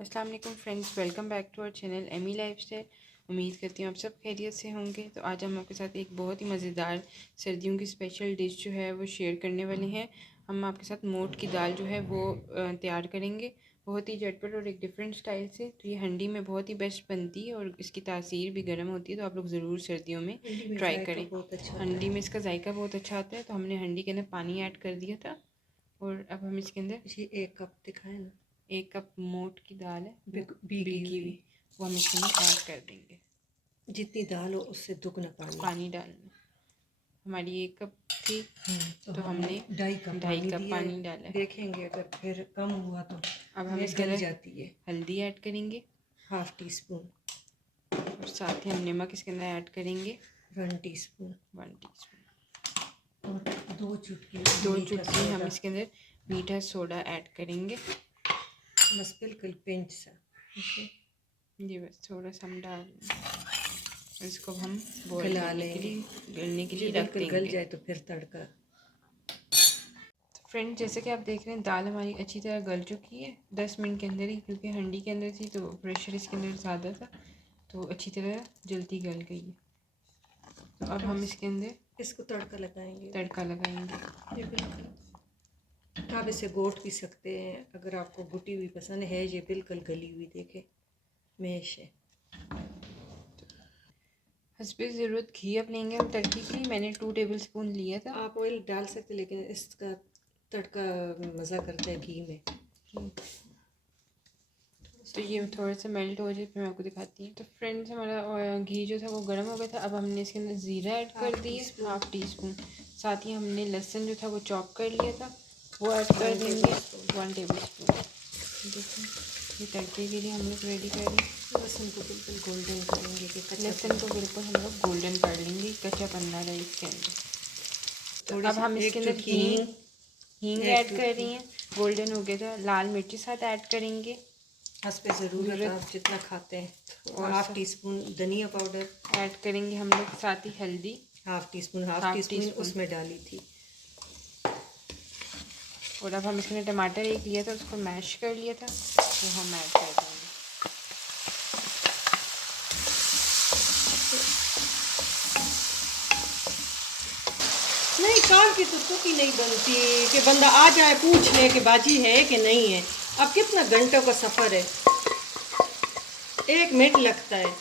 अस्सलाम वालेकुम friends, welcome back to our channel Amy lifestyle. उम्मीद करती हूँ आप सब खैरियत से होंगे। तो आज हम आपके साथ एक बहुत ही मज़ेदार सर्दियों की स्पेशल डिश जो है वो शेयर करने वाले हैं। हम आपके साथ मोट की दाल जो है वो तैयार करेंगे, बहुत ही झटपट और एक डिफरेंट स्टाइल से। तो ये हंडी में बहुत ही बेस्ट बनती है और इसकी तासीर भी गर्म होती है, तो आप लोग ज़रूर सर्दियों में ट्राई करें। हंडी में इसका जायका बहुत अच्छा आता है। तो हमने हंडी के अंदर पानी ऐड कर दिया था और अब हम इसके अंदर 1 कप दिखाए ना, 1 कप मोट की दाल है भीगी हुई, वो हम इसके अंदर ऐड कर देंगे। जितनी दाल हो उससे दुगना पानी डालना। हमारी 1 कप थी तो हमने 2.5 कप पानी डाला है। देखेंगे अगर फिर कम हुआ तो अब हम इसके गल अंदर जाती है। हल्दी ऐड करेंगे, ½ टीस्पून, और साथ ही हम नमक इसके अंदर ऐड करेंगे 1 टीस्पून, 1 टीस्पून, और 2 चुटकी हम इसके अंदर मीठा सोडा ऐड करेंगे। बस बिल्कुल पिंच सा। ओके, ये बस थोड़ा सा हम डाल और इसको हम गला लेंगे। गलने के लिए रख देंगे। गल जाए तो फिर तड़का। फ्रेंड, जैसे कि आप देख रहे हैं दाल हमारी अच्छी तरह गल चुकी है 10 मिनट के अंदर ही, क्योंकि हंडी के अंदर थी तो प्रेशर इसके अंदर ज़्यादा था, तो अच्छी तरह जल्दी गल गई है। तो अब हम इसके अंदर इसको तड़का लगाएंगे। लगाएंगे। ये बिल्कुल, आप इसे गोट भी सकते हैं अगर आपको गुटी हुई पसंद है। ये बिल्कुल गली हुई देखे मैश है। हस्बे ज़रूरत घी अब लेंगे हम तड़के के लिए। मैंने 2 टेबल स्पून लिया था। आप ऑयल डाल सकते, लेकिन इसका तड़का मज़ा करता है घी में। तो ये थोड़ा सा मेल्ट हो जाए फिर मैं आपको दिखाती हूँ। तो फ्रेंड्स, हमारा घी जो था वो गर्म हो गया था। अब हमने इसके अंदर ज़ीरा ऐड कर दिया, ½ टीस्पून। साथ ही हमने लहसुन जो था वो चॉप कर लिया था, वो ऐड कर देंगे 1 टेबल स्पून। देखिए, ये तड़के के लिए हम लोग रेडी कर रहे हैं। लहसुन को बिल्कुल गोल्डन करेंगे कि लहसुन को बिल्कुल हम लोग गोल्डन कर लेंगे, कच्चा पन्ना रहे इसके अंदर। अब हम इसके अंदर हींग ऐड कर रही हैं, गोल्डन हो गया था। लाल मिर्ची साथ ऐड करेंगे, हस्बे ज़रूरत आप जितना खाते हैं। और ½ टीस्पून धनिया पाउडर ऐड करेंगे हम लोग। साथ ही हल्दी ½ टीस्पून उसमें डाली थी। और अब हम इसमें टमाटर एक लिया था, उसको मैश कर लिया था, तो हम ऐड कर देंगे। नहीं, काम की तो सूखी नहीं बनती कि बंदा आ जाए पूछ ले कि बाजी है कि नहीं है। अब कितना घंटों का सफ़र है, 1 मिनट लगता है।